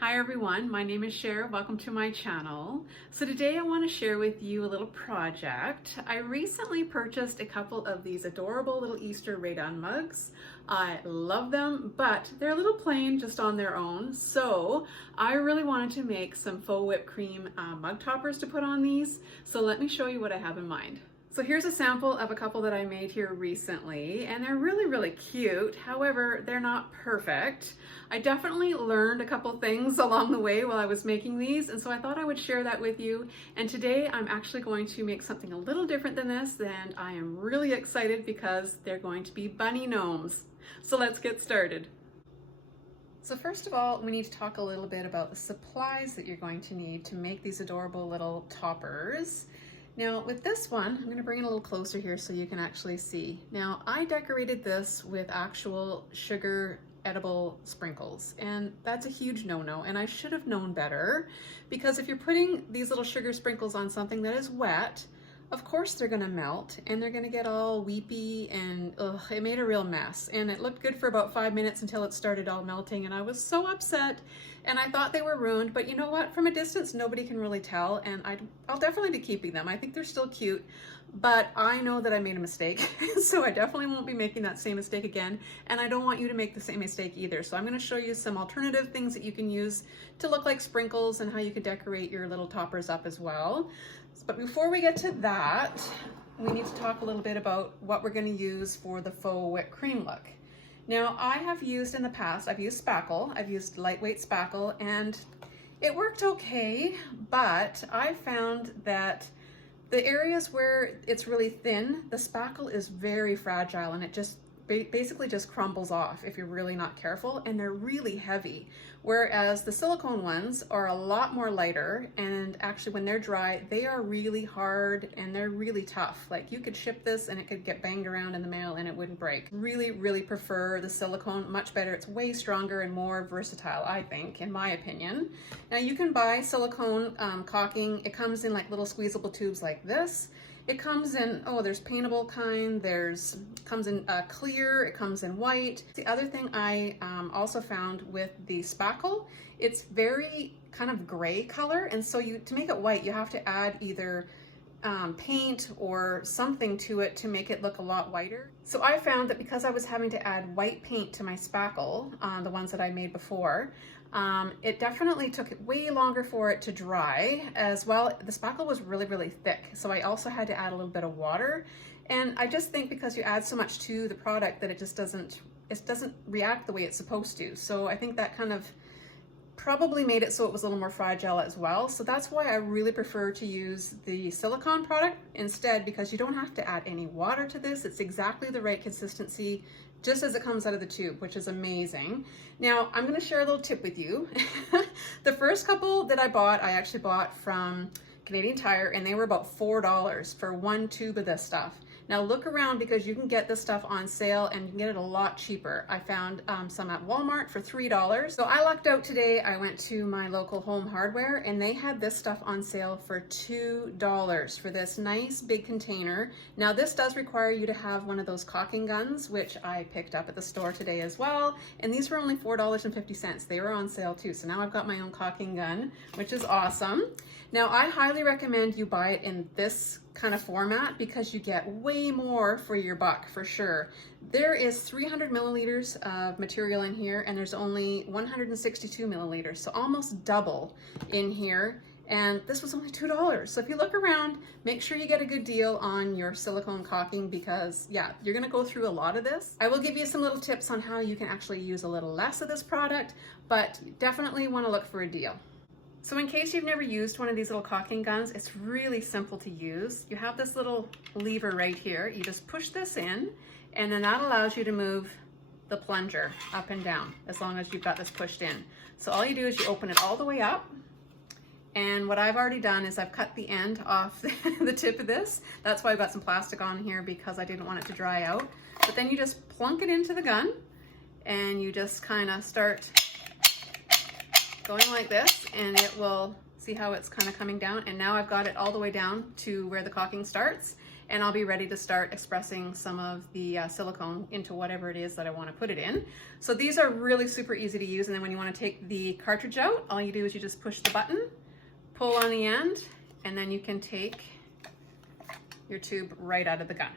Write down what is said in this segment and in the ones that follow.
Hi everyone, my name is Cher. Welcome to my channel. So today I want to share with you a little project. I recently purchased a couple of these adorable little Easter radon mugs. I love them, but they're a little plain just on their own. So I really wanted to make some faux whipped cream mug toppers to put on these. So let me show you what I have in mind. So here's a sample of a couple that I made here recently, and they're really cute. However, they're not perfect. I definitely learned a couple things along the way while I was making these, and so I thought I would share that with you. And today I'm actually going to make something a little different than this, and I am really excited because they're going to be bunny gnomes. So let's get started. So first of all, we need to talk a little bit about the supplies that you're going to need to make these adorable little toppers. Now with this one, I'm going to bring it a little closer here so you can actually see. Now I decorated this with actual sugar edible sprinkles, and that's a huge no-no, and I should have known better, because if you're putting these little sugar sprinkles on something that is wet, of course they're gonna melt and they're gonna get all weepy, and it made a real mess. And it looked good for about 5 minutes until it started all melting, and I was so upset, and I thought they were ruined. But you know what, from a distance nobody can really tell, and I'll definitely be keeping them. I think they're still cute, but I know that I made a mistake. So I definitely won't be making that same mistake again, and I don't want you to make the same mistake either. So I'm going to show you some alternative things that you can use to look like sprinkles and how you could decorate your little toppers up as well. But before we get to that, we need to talk a little bit about what we're going to use for the faux whipped cream look. Now I have used in the past, I've used spackle, I've used lightweight spackle, and it worked okay, but I found that the areas where it's really thin, the spackle is very fragile, and it just basically just crumbles off if you're really not careful, and they're really heavy. Whereas the silicone ones are a lot more lighter, and actually when they're dry, they are really hard and they're really tough. Like, you could ship this and it could get banged around in the mail and it wouldn't break. Really prefer the silicone, much better. It's way stronger and more versatile, I think, in my opinion. Now you can buy silicone caulking. It comes in like little squeezable tubes like this. It comes in, there's paintable kind, comes in clear, it comes in white. The other thing I also found with the spackle, it's very kind of gray color, and so to make it white, you have to add either paint or something to it to make it look a lot whiter. So I found that because I was having to add white paint to my spackle, the ones that I made before, it definitely took way longer for it to dry. As well, the spackle was really thick, so I also had to add a little bit of water. And I just think because you add so much to the product that it doesn't react the way it's supposed to. So I think that kind of probably made it so it was a little more fragile as well. So that's why I really prefer to use the silicone product instead, because you don't have to add any water to this. It's exactly the right consistency, just as it comes out of the tube, which is amazing. Now, I'm gonna share a little tip with you. The first couple that I actually bought from Canadian Tire, and they were about $4 for one tube of this stuff. Now look around, because you can get this stuff on sale and you can get it a lot cheaper. I found some at Walmart for $3. So I lucked out today. I went to my local Home Hardware, and they had this stuff on sale for $2 for this nice big container. Now this does require you to have one of those caulking guns, which I picked up at the store today as well. And these were only $4.50. They were on sale too. So now I've got my own caulking gun, which is awesome. Now I highly recommend you buy it in this kind of format, because you get way more for your buck, for sure. There is 300 milliliters of material in here, and there's only 162 milliliters, so almost double in here. And this was only $2. So if you look around, make sure you get a good deal on your silicone caulking, because yeah, you're gonna go through a lot of this. I will give you some little tips on how you can actually use a little less of this product, but definitely wanna look for a deal. So in case you've never used one of these little caulking guns, it's really simple to use. You have this little lever right here. You just push this in, and then that allows you to move the plunger up and down as long as you've got this pushed in. So all you do is you open it all the way up, and what I've already done is I've cut the end off the tip of this. That's why I've got some plastic on here, because I didn't want it to dry out. But then you just plunk it into the gun, and you just kind of start going like this, and it will, see how it's kind of coming down, and now I've got it all the way down to where the caulking starts. and I'll be ready to start expressing some of the silicone into whatever it is that I want to put it in. So these are really super easy to use, and then when you want to take the cartridge out, all you do is you just push the button, pull on the end, and then you can take your tube right out of the gun.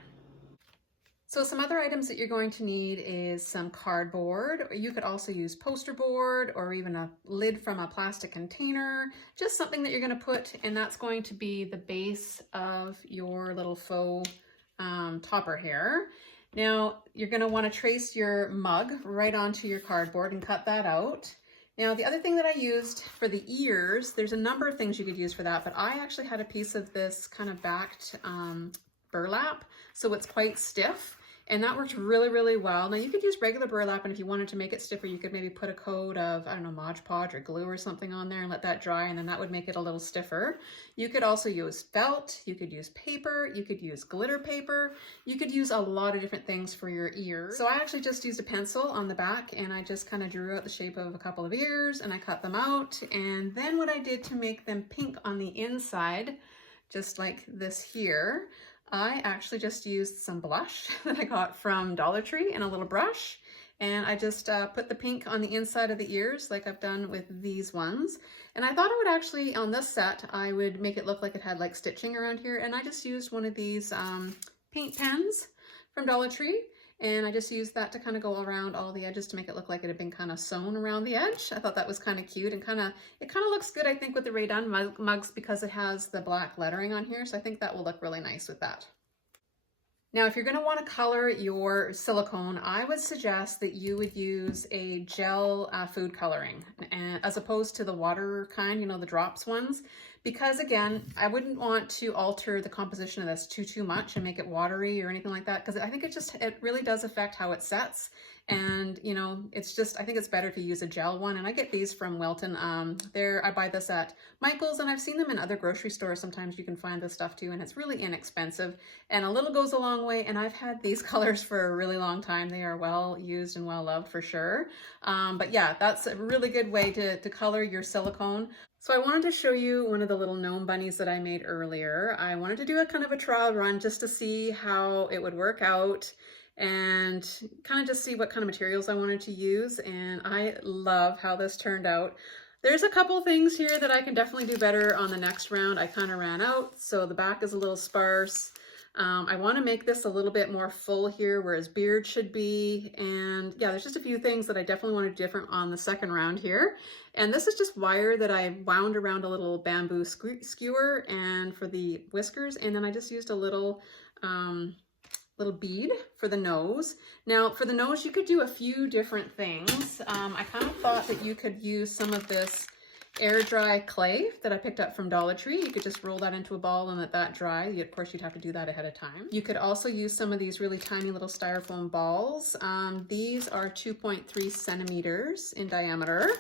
So some other items that you're going to need is some cardboard. You could also use poster board or even a lid from a plastic container, just something that you're going to put, and that's going to be the base of your little faux topper here. Now you're going to want to trace your mug right onto your cardboard and cut that out. Now the other thing that I used for the ears, there's a number of things you could use for that, but I actually had a piece of this kind of backed burlap, so it's quite stiff. And that worked really, really well. Now you could use regular burlap, and if you wanted to make it stiffer, you could maybe put a coat of, I don't know, Mod Podge or glue or something on there and let that dry, and then that would make it a little stiffer. You could also use felt, you could use paper, you could use glitter paper, you could use a lot of different things for your ears. So I actually just used a pencil on the back, and I just kind of drew out the shape of a couple of ears, and I cut them out. And then what I did to make them pink on the inside, just like this here, I actually just used some blush that I got from Dollar Tree and a little brush, and I just put the pink on the inside of the ears like I've done with these ones. And I thought I would actually, on this set, I would make it look like it had like stitching around here, and I just used one of these paint pens from Dollar Tree, and I just used that to kind of go around all the edges to make it look like it had been kind of sewn around the edge. I thought that was kind of cute, and it kind of looks good, I think, with the Rae Dunn mugs because it has the black lettering on here, so I think that will look really nice with that. Now, if you're going to want to color your silicone, I would suggest that you would use a gel food coloring, as opposed to the water kind, you know, the drops ones, because again, I wouldn't want to alter the composition of this too much and make it watery or anything like that, because I think it really does affect how it sets. And you know, it's just, I think it's better to use a gel one, and I get these from Wilton. I buy this at Michael's, and I've seen them in other grocery stores. Sometimes you can find this stuff too, and it's really inexpensive, and a little goes a long way. And I've had these colors for a really long time. They are well used and well loved for sure. But yeah, that's a really good way to color your silicone. So I wanted to show you one of the little gnome bunnies that I made earlier. I wanted to do a kind of a trial run just to see how it would work out and kind of just see what kind of materials I wanted to use. And I love how this turned out. There's a couple things here that I can definitely do better on the next round. I kind of ran out, so the back is a little sparse. I want to make this a little bit more full here where his beard should be. And yeah, there's just a few things that I definitely want to do different on the second round here. And this is just wire that I wound around a little bamboo skewer and for the whiskers. And then I just used a little bead for the nose. Now for the nose, you could do a few different things. I kind of thought that you could use some of this air dry clay that I picked up from Dollar Tree. You could just roll that into a ball and let that dry. Of course, you'd have to do that ahead of time. You could also use some of these really tiny little styrofoam balls. These are 2.3 centimeters in diameter,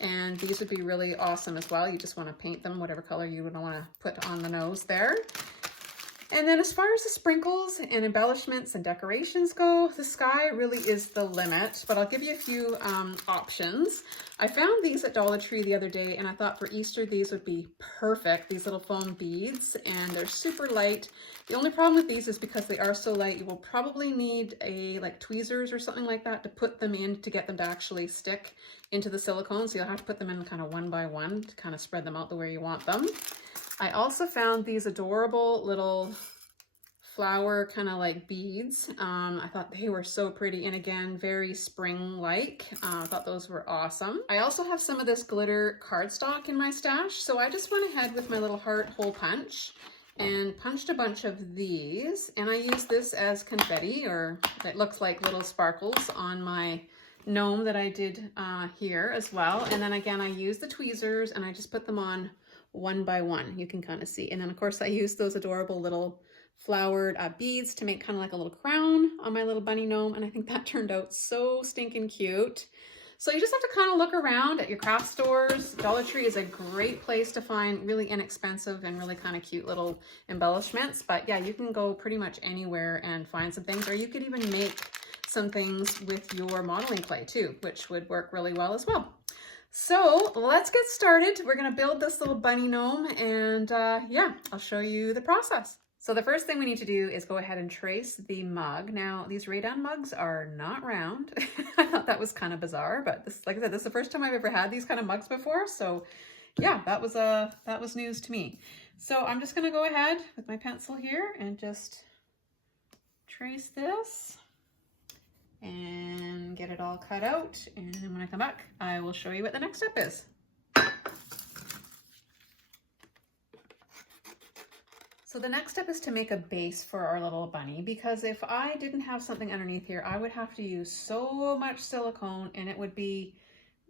and these would be really awesome as well. You just want to paint them whatever color you would want to put on the nose there. And then as far as the sprinkles and embellishments and decorations go, the sky really is the limit, but I'll give you a few options. I found these at Dollar Tree the other day, and I thought for Easter these would be perfect, these little foam beads, and they're super light. The only problem with these is because they are so light, you will probably need like tweezers or something like that to put them in to get them to actually stick into the silicone. So you'll have to put them in kind of one by one to kind of spread them out the way you want them. I also found these adorable little flower kind of like beads. I thought they were so pretty, and again, very spring-like. I thought those were awesome. I also have some of this glitter cardstock in my stash, so I just went ahead with my little heart hole punch and punched a bunch of these, and I used this as confetti, or it looks like little sparkles on my gnome that I did here as well. And then again, I used the tweezers and I just put them on one by one. You can kind of see. And then of course I used those adorable little flowered beads to make kind of like a little crown on my little bunny gnome. And I think that turned out so stinking cute. So you just have to kind of look around at your craft stores. Dollar Tree is a great place to find really inexpensive and really kind of cute little embellishments. But yeah, you can go pretty much anywhere and find some things, or you could even make some things with your modeling clay too, which would work really well as well. So let's get started. We're going to build this little bunny gnome, and yeah, I'll show you the process. So the first thing we need to do is go ahead and trace the mug. Now, these Raydon mugs are not round. I thought that was kind of bizarre, but this, like I said, this is the first time I've ever had these kind of mugs before. So yeah, that was news to me. So I'm just gonna go ahead with my pencil here and just trace this and get it all cut out. And then when I come back, I will show you what the next step is. So the next step is to make a base for our little bunny, because if I didn't have something underneath here, I would have to use so much silicone and it would be,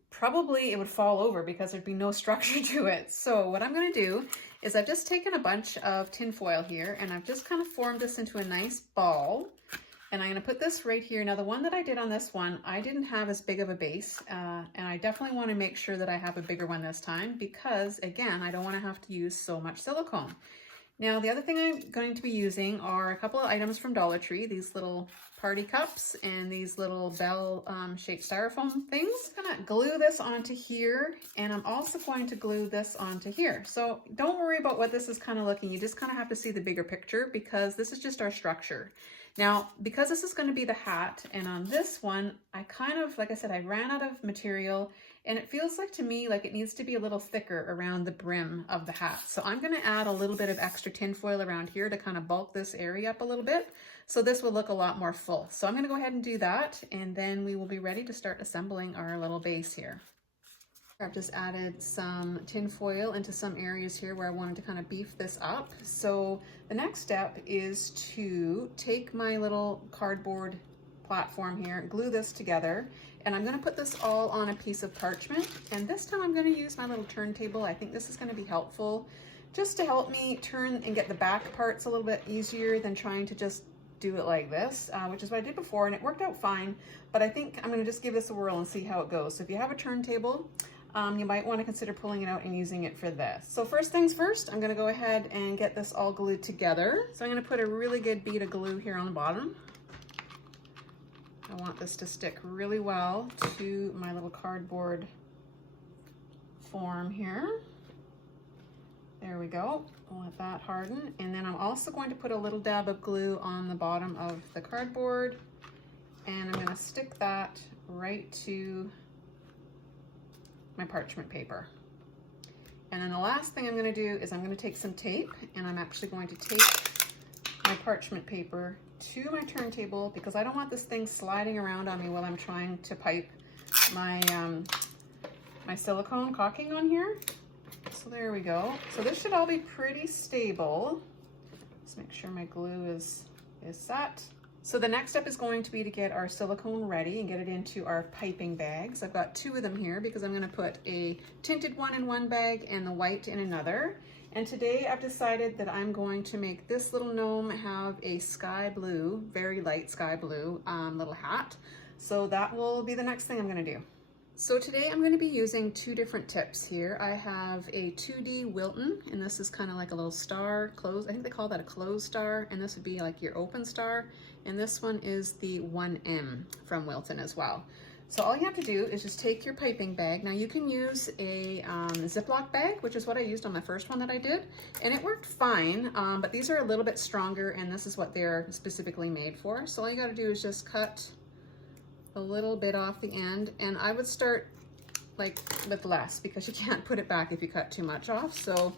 probably it would fall over because there'd be no structure to it. So what I'm gonna do is I've just taken a bunch of tin foil here and I've just kind of formed this into a nice ball. And I'm gonna put this right here. Now the one that I did on this one, I didn't have as big of a base and I definitely wanna make sure that I have a bigger one this time because again, I don't wanna have to use so much silicone. Now, the other thing I'm going to be using are a couple of items from Dollar Tree, these little party cups and these little bell shaped styrofoam things. I'm gonna glue this onto here, and I'm also going to glue this onto here. So don't worry about what this is kind of looking. You just kind of have to see the bigger picture because this is just our structure. Now, because this is going to be the hat, and on this one, I kind of, like I said, I ran out of material, and it feels like to me like it needs to be a little thicker around the brim of the hat. So I'm going to add a little bit of extra tin foil around here to kind of bulk this area up a little bit. So this will look a lot more full. So I'm going to go ahead and do that, and then we will be ready to start assembling our little base here. I've just added some tin foil into some areas here where I wanted to kind of beef this up. So the next step is to take my little cardboard platform here, glue this together, and I'm going to put this all on a piece of parchment. And this time I'm going to use my little turntable. I think this is going to be helpful just to help me turn and get the back parts a little bit easier than trying to just do it like this, which is what I did before, and it worked out fine. But I think I'm going to just give this a whirl and see how it goes. So if you have a turntable, you might want to consider pulling it out and using it for this. So first things first, I'm going to go ahead and get this all glued together. So I'm going to put a really good bead of glue here on the bottom. I want this to stick really well to my little cardboard form here. There we go. I'll let that harden. And then I'm also going to put a little dab of glue on the bottom of the cardboard, and I'm going to stick that right to my parchment paper. And then the last thing I'm going to do is I'm going to take some tape, and I'm actually going to tape my parchment paper to my turntable because I don't want this thing sliding around on me while I'm trying to pipe my my silicone caulking on here. So there we go. So this should all be pretty stable. Let's make sure my glue is set. So the next step is going to be to get our silicone ready and get it into our piping bags. I've got two of them here because I'm going to put a tinted one in one bag and the white in another. And today I've decided that I'm going to make this little gnome have a sky blue, very light sky blue little hat. So that will be the next thing I'm going to do. So today I'm going to be using two different tips here. I have a 2D Wilton, and this is kind of like a little star closed. I think they call that a closed star, and this would be like your open star. And this one is the 1M from Wilton as well. So all you have to do is just take your piping bag. Now you can use a Ziploc bag, which is what I used on my first one that I did, and it worked fine, but these are a little bit stronger, and this is what they're specifically made for. So all you got to do is just cut a little bit off the end, and I would start like with less because you can't put it back if you cut too much off. So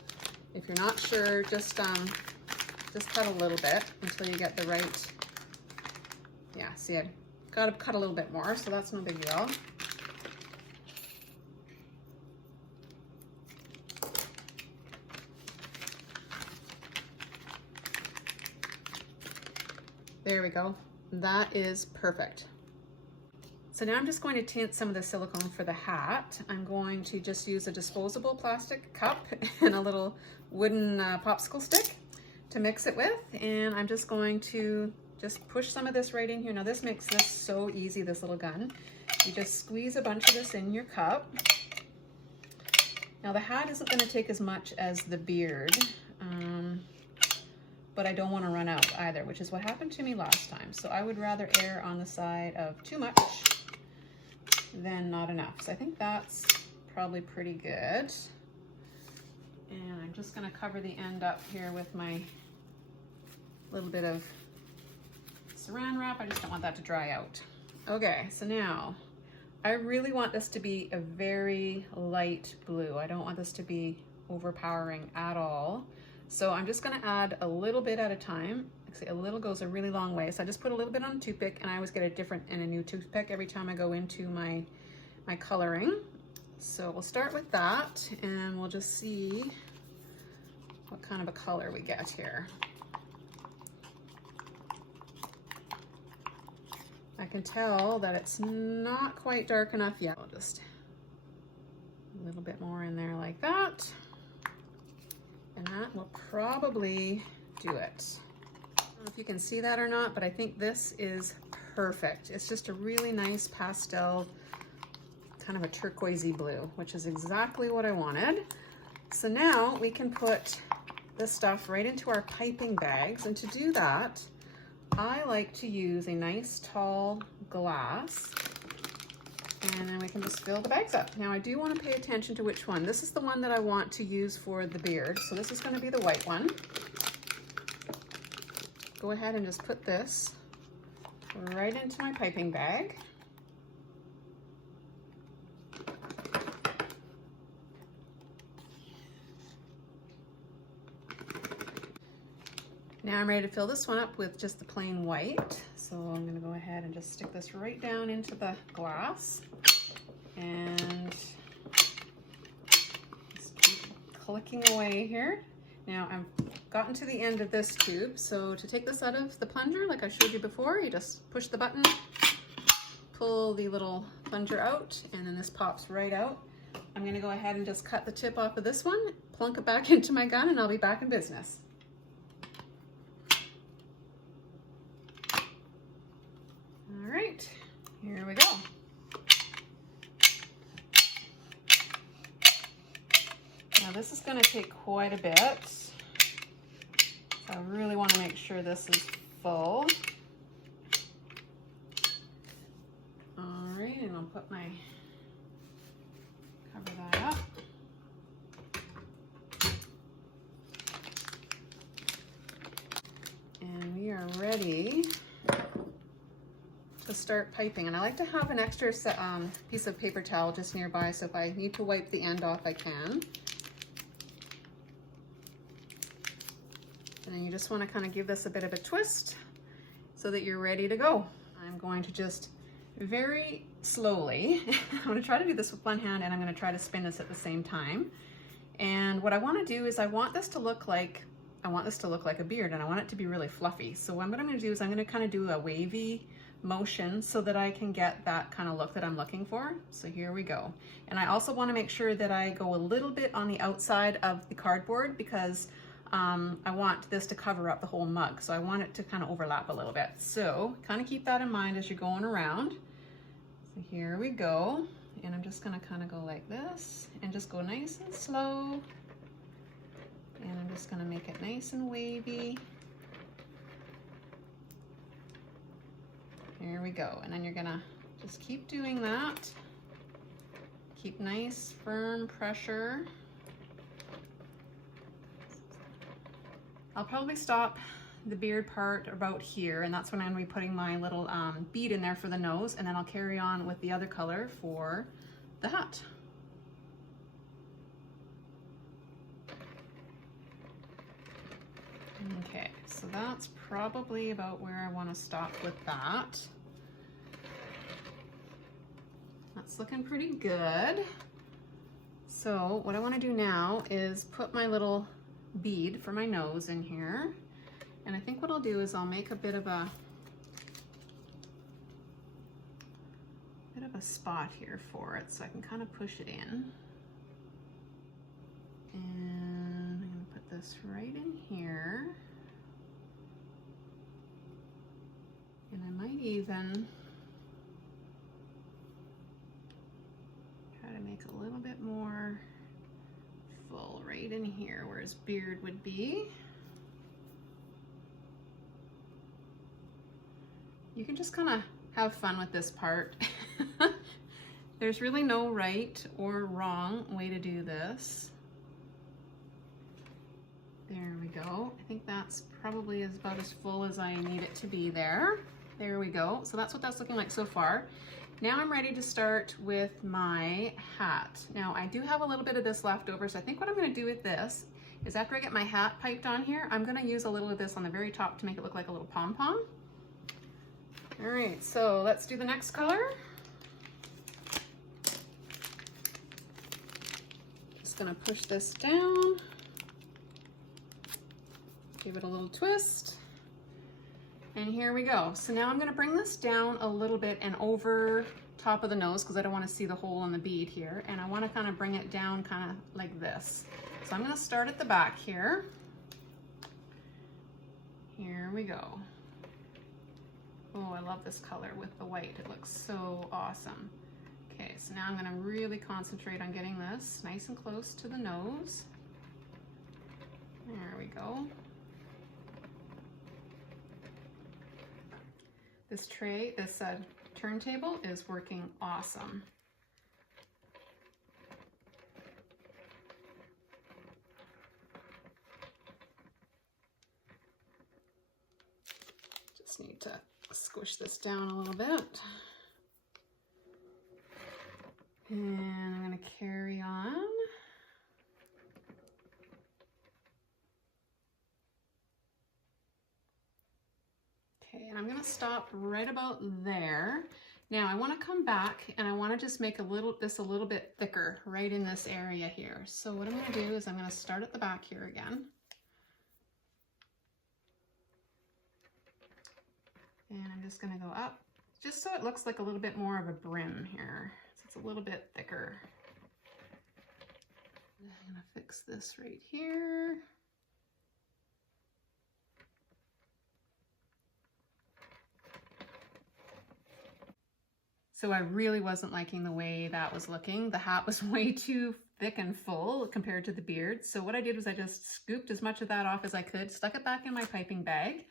if you're not sure, just cut a little bit until you get the right, yeah, see, I got to cut a little bit more, so that's no big deal. There we go. That is perfect. So now I'm just going to tint some of the silicone for the hat. I'm going to just use a disposable plastic cup and a little wooden popsicle stick to mix it with. And I'm just going to just push some of this right in here. Now this makes this so easy, this little gun. You just squeeze a bunch of this in your cup. Now the hat isn't going to take as much as the beard, but I don't want to run out either, which is what happened to me last time. So I would rather err on the side of too much than not enough. So I think that's probably pretty good. And I'm just going to cover the end up here with my little bit of saran wrap. I just don't want that to dry out. Okay, so now I really want this to be a very light blue. I don't want this to be overpowering at all. So I'm just gonna add a little bit at a time. See, a little goes a really long way. So I just put a little bit on a toothpick, and I always get a different and a new toothpick every time I go into my coloring. So we'll start with that, and we'll just see what kind of a color we get here. I can tell that it's not quite dark enough yet. I'll just a little bit more in there like that. And that will probably do it. I don't know if you can see that or not, but I think this is perfect. It's just a really nice pastel, kind of a turquoisey blue, which is exactly what I wanted. So now we can put this stuff right into our piping bags. And to do that, I like to use a nice tall glass, and then we can just fill the bags up. Now I do want to pay attention to which one. This is the one that I want to use for the beard. So this is going to be the white one. Go ahead and just put this right into my piping bag. Now I'm ready to fill this one up with just the plain white. So I'm going to go ahead and just stick this right down into the glass and just keep clicking away here. Now I've gotten to the end of this tube, so to take this out of the plunger, like I showed you before, you just push the button, pull the little plunger out, and then this pops right out. I'm going to go ahead and just cut the tip off of this one, plunk it back into my gun, and I'll be back in business. All right, here we go. Now this is going to take quite a bit, so I really want to make sure this is full. All right, and I'll put my, cover that up. And we are ready to start piping. And I like to have an extra piece of paper towel just nearby, so if I need to wipe the end off, I can. And then you just want to kind of give this a bit of a twist so that you're ready to go. I'm going to just very slowly, I'm going to try to do this with one hand, and I'm going to try to spin this at the same time. And what I want to do is I want this to look like a beard, and I want it to be really fluffy. So what I'm going to do is I'm going to kind of do a wavy motion so that I can get that kind of look that I'm looking for. So here we go. And I also want to make sure that I go a little bit on the outside of the cardboard, because I want this to cover up the whole mug. So I want it to kind of overlap a little bit. So kind of keep that in mind as you're going around. So here we go. And I'm just going to kind of go like this and just go nice and slow. And I'm just going to make it nice and wavy. Here we go. And then you're going to just keep doing that. Keep nice, firm pressure. I'll probably stop the beard part about here, and that's when I'm going to be putting my little bead in there for the nose, and then I'll carry on with the other color for the hat. Okay, so that's probably about where I want to stop with that. That's looking pretty good. So what I want to do now is put my little bead for my nose in here. And I think what I'll do is I'll make a bit of a spot here for it, so I can kind of push it in. And I'm going to put this right in here. And I might even try to make a little bit more full right in here where his beard would be. You can just kind of have fun with this part. There's really no right or wrong way to do this. There we go. I think that's probably about as full as I need it to be there. There we go. So that's what that's looking like so far. Now I'm ready to start with my hat. Now I do have a little bit of this left over, so I think what I'm going to do with this is after I get my hat piped on here, I'm going to use a little of this on the very top to make it look like a little pom-pom. All right, so let's do the next color. Just going to push this down, give it a little twist. And here we go. So now I'm going to bring this down a little bit and over top of the nose because I don't want to see the hole in the bead here. And I want to kind of bring it down kind of like this. So I'm going to start at the back here. Here we go. Oh, I love this color with the white. It looks so awesome. Okay, so now I'm going to really concentrate on getting this nice and close to the nose. There we go. This tray, this turntable is working awesome. Just need to squish this down a little bit. And I'm going to carry on. Okay, and I'm going to stop right about there. Now I want to come back and I want to just make this a little bit thicker right in this area here. So what I'm going to do is I'm going to start at the back here again. And I'm just going to go up just so it looks like a little bit more of a brim here. So it's a little bit thicker. I'm going to fix this right here. So I really wasn't liking the way that was looking. The hat was way too thick and full compared to the beard. So what I did was I just scooped as much of that off as I could, stuck it back in my piping bag.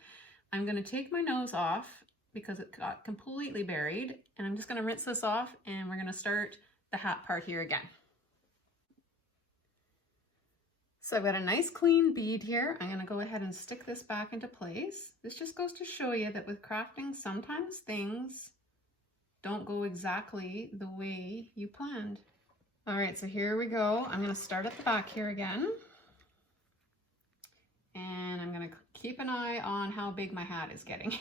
I'm going to take my nose off because it got completely buried, and I'm just going to rinse this off and we're going to start the hat part here again. So I've got a nice clean bead here. I'm going to go ahead and stick this back into place. This just goes to show you that with crafting, sometimes things don't go exactly the way you planned. All right, so here we go. I'm going to start at the back here again. And I'm going to keep an eye on how big my hat is getting.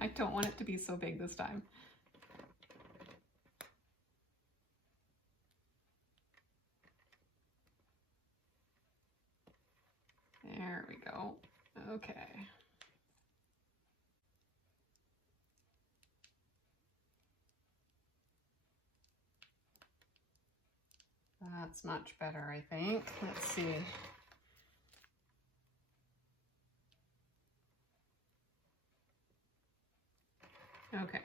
I don't want it to be so big this time. There we go. Okay. That's much better, I think. Let's see. Okay.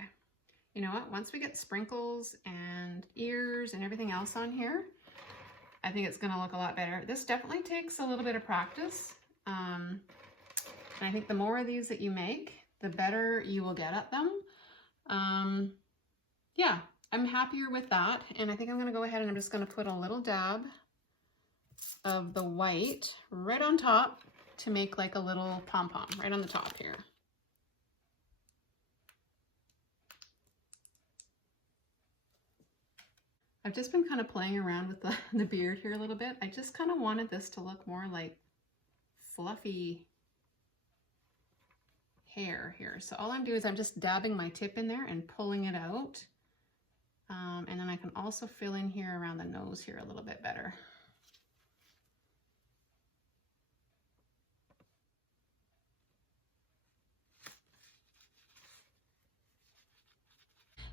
You know what? Once we get sprinkles and ears and everything else on here, I think it's going to look a lot better. This definitely takes a little bit of practice. And I think the more of these that you make, the better you will get at them. Yeah, I'm happier with that. And I think I'm going to go ahead and I'm just going to put a little dab of the white right on top to make like a little pom-pom right on the top here. I've just been kind of playing around with the beard here a little bit. I just kind of wanted this to look more like fluffy hair here. So all I'm doing is I'm just dabbing my tip in there and pulling it out. And then I can also fill in here around the nose here a little bit better.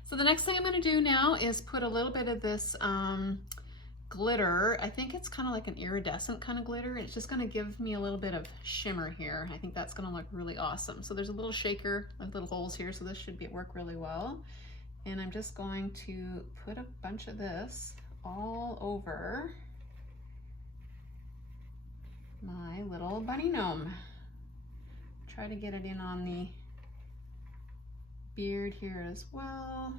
So the next thing I'm going to do now is put a little bit of this glitter. I think it's kind of like an iridescent kind of glitter. It's just going to give me a little bit of shimmer here. I think that's going to look really awesome. So there's a little shaker with little holes here, so this should work really well. And I'm just going to put a bunch of this all over my little bunny gnome. Try to get it in on the beard here as well.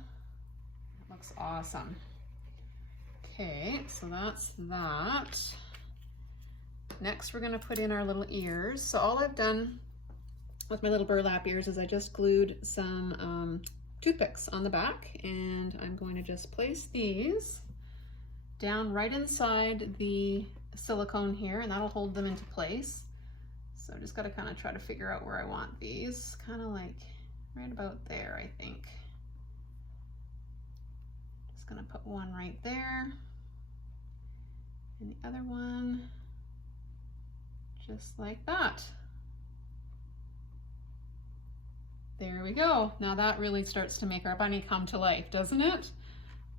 It looks awesome. Okay, so that's that. Next, we're gonna put in our little ears. So all I've done with my little burlap ears is I just glued some toothpicks on the back, and I'm going to just place these down right inside the silicone here, and that'll hold them into place. So I just gotta kind of try to figure out where I want these, kind of like right about there, I think. Just gonna put one right there, and the other one just like that. There we go. Now that really starts to make our bunny come to life, doesn't it?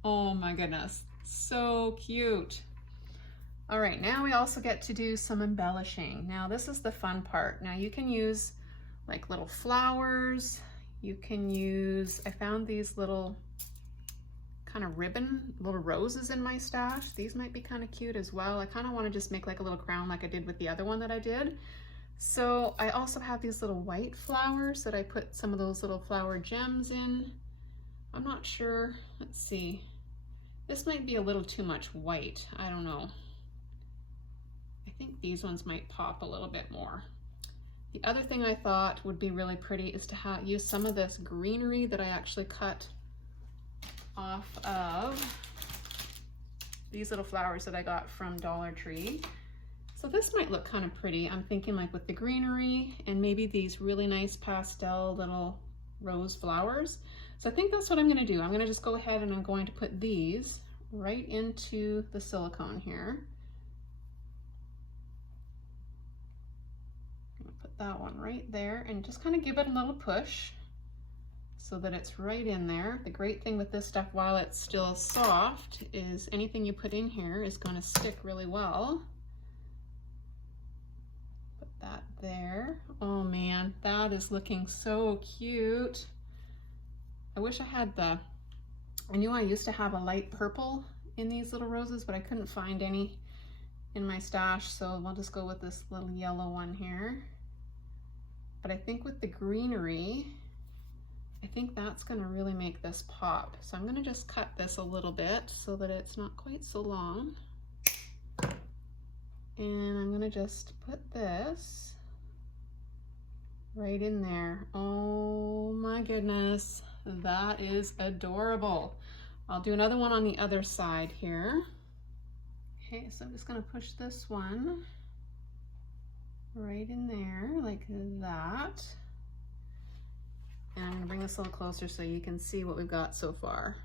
Oh my goodness, so cute. All right, now we also get to do some embellishing. Now this is the fun part. Now you can use like little flowers. You can use, I found these little kind of ribbon, little roses in my stash. These might be kind of cute as well. I kind of want to just make like a little crown like I did with the other one that I did. So I also have these little white flowers that I put some of those little flower gems in. I'm not sure, let's see. This might be a little too much white, I don't know. I think these ones might pop a little bit more. The other thing I thought would be really pretty is to use some of this greenery that I actually cut off of these little flowers that I got from Dollar Tree. So this might look kind of pretty. I'm thinking like with the greenery and maybe these really nice pastel little rose flowers. So I think that's what I'm going to do. I'm going to just go ahead and I'm going to put these right into the silicone here. That one right there and just kind of give it a little push so that it's right in there. The great thing with this stuff while it's still soft is anything you put in here is going to stick really well. Put that there. Oh man, that is looking so cute. I wish I had I knew I used to have a light purple in these little roses, but I couldn't find any in my stash, so I'll just go with this little yellow one here. But I think with the greenery, I think that's gonna really make this pop. So I'm gonna just cut this a little bit so that it's not quite so long. And I'm gonna just put this right in there. Oh my goodness, that is adorable. I'll do another one on the other side here. Okay, so I'm just gonna push this one right in there like that. And I'm gonna bring this a little closer so you can see what we've got so far.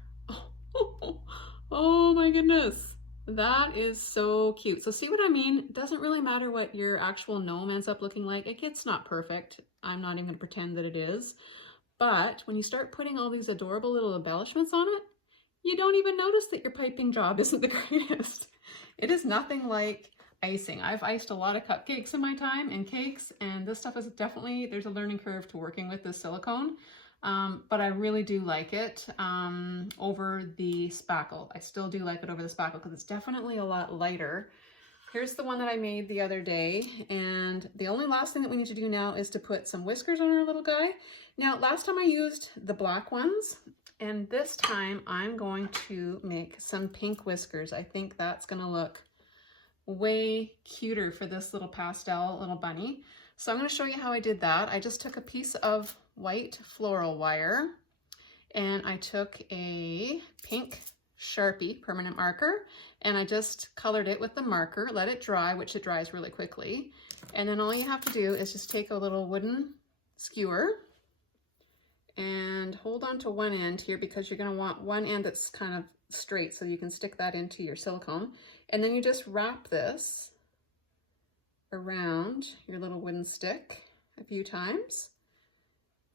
Oh my goodness, that is so cute. So see what I mean? It doesn't really matter what your actual gnome ends up looking like. It's not perfect. I'm not even gonna pretend that it is. But when you start putting all these adorable little embellishments on it, you don't even notice that your piping job isn't the greatest. It is nothing like icing. I've iced a lot of cupcakes in my time and cakes, and this stuff is definitely, there's a learning curve to working with this silicone, but I really do like it over the spackle. I still do like it over the spackle because it's definitely a lot lighter. Here's the one that I made the other day, and the only last thing that we need to do now is to put some whiskers on our little guy. Now, last time I used the black ones, and this time I'm going to make some pink whiskers. I think that's gonna look way cuter for this little pastel little bunny. So I'm going to show you how I did that. I just took a piece of white floral wire and I took a pink Sharpie permanent marker and I just colored it with the marker, let it dry, which it dries really quickly. And then all you have to do is just take a little wooden skewer and hold on to one end here because you're going to want one end that's kind of straight so you can stick that into your silicone. And then you just wrap this around your little wooden stick a few times,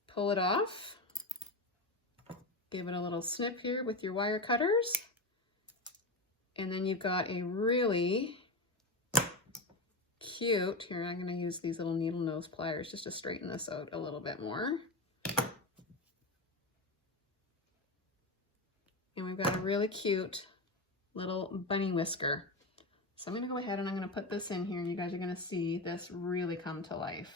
pull it off, give it a little snip here with your wire cutters, and then you've got a really cute, here I'm going to use these little needle nose pliers just to straighten this out a little bit more. And we've got a really cute little bunny whisker. So I'm going to go ahead and I'm going to put this in here and you guys are going to see this really come to life.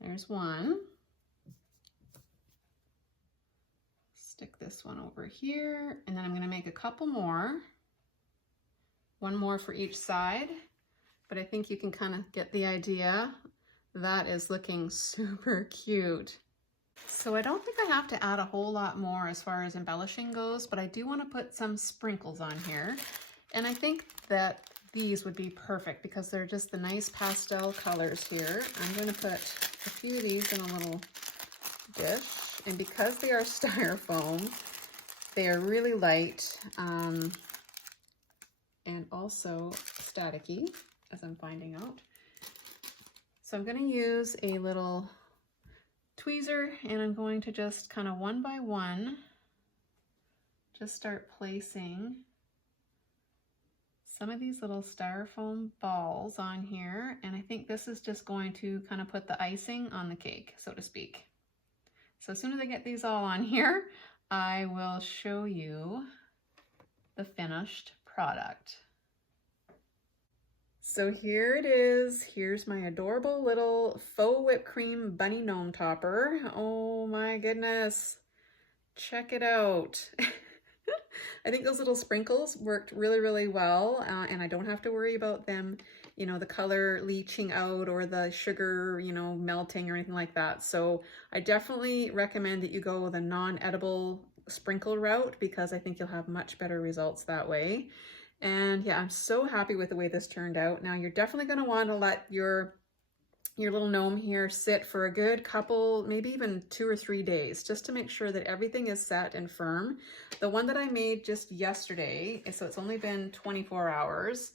There's one. Stick this one over here and then I'm going to make a couple more. one more for each side, but I think you can kind of get the idea. That is looking super cute. So I don't think I have to add a whole lot more as far as embellishing goes, but I do want to put some sprinkles on here. And I think that these would be perfect because they're just the nice pastel colors here. I'm going to put a few of these in a little dish. And because they are styrofoam, they are really light and also staticky, as I'm finding out. So I'm going to use a little tweezer and I'm going to just kind of one by one just start placing some of these little styrofoam balls on here, and I think this is just going to kind of put the icing on the cake, so to speak. So as soon as I get these all on here, I will show you the finished product. So here it is. Here's my adorable little faux whipped cream bunny gnome topper. Oh my goodness. Check it out. I think those little sprinkles worked really, really well, and I don't have to worry about them, you know, the color leaching out or the sugar, you know, melting or anything like that. So I definitely recommend that you go with a non-edible sprinkle route because I think you'll have much better results that way. And yeah, I'm so happy with the way this turned out. Now you're definitely going to want to let your little gnome here sit for a good couple, maybe even 2 or 3 days, just to make sure that everything is set and firm. The one that I made just yesterday, so it's only been 24 hours,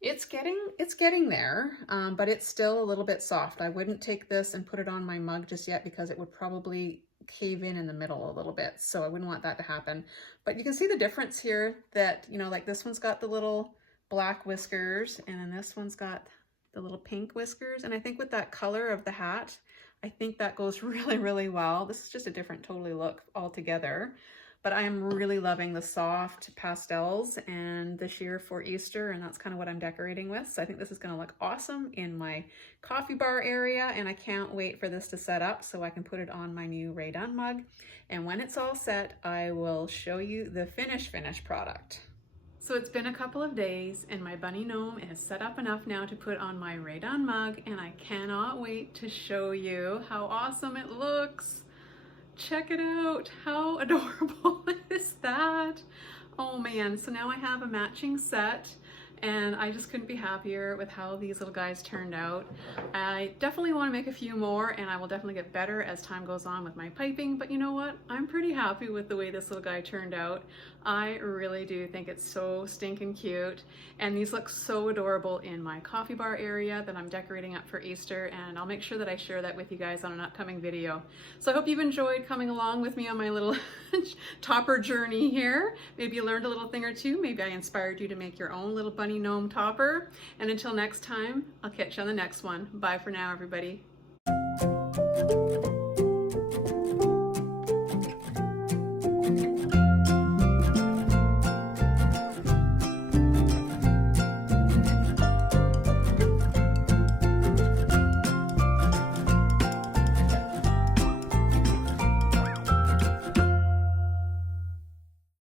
it's getting there, but it's still a little bit soft. I wouldn't take this and put it on my mug just yet because it would probably cave in the middle a little bit, so I wouldn't want that to happen. But you can see the difference here that, you know, like this one's got the little black whiskers and then this one's got the little pink whiskers, and I think with that color of the hat, I think that goes really, really well. This is just a different totally look altogether, but I am really loving the soft pastels and this year for Easter, and that's kind of what I'm decorating with. So I think this is going to look awesome in my coffee bar area, and I can't wait for this to set up so I can put it on my new Rae Dunn mug. And when it's all set, I will show you the finished product. So it's been a couple of days and my bunny gnome is set up enough now to put on my Rae Dunn mug, and I cannot wait to show you how awesome it looks. Check it out. How adorable is that? Oh man, so now I have a matching set and I just couldn't be happier with how these little guys turned out. I definitely want to make a few more, and I will definitely get better as time goes on with my piping, but you know what? I'm pretty happy with the way this little guy turned out. I really do think it's so stinking cute, and these look so adorable in my coffee bar area that I'm decorating up for Easter, and I'll make sure that I share that with you guys on an upcoming video. So I hope you've enjoyed coming along with me on my little topper journey here. Maybe you learned a little thing or two. Maybe I inspired you to make your own little bunny gnome topper. And until next time, I'll catch you on the next one. Bye for now, everybody.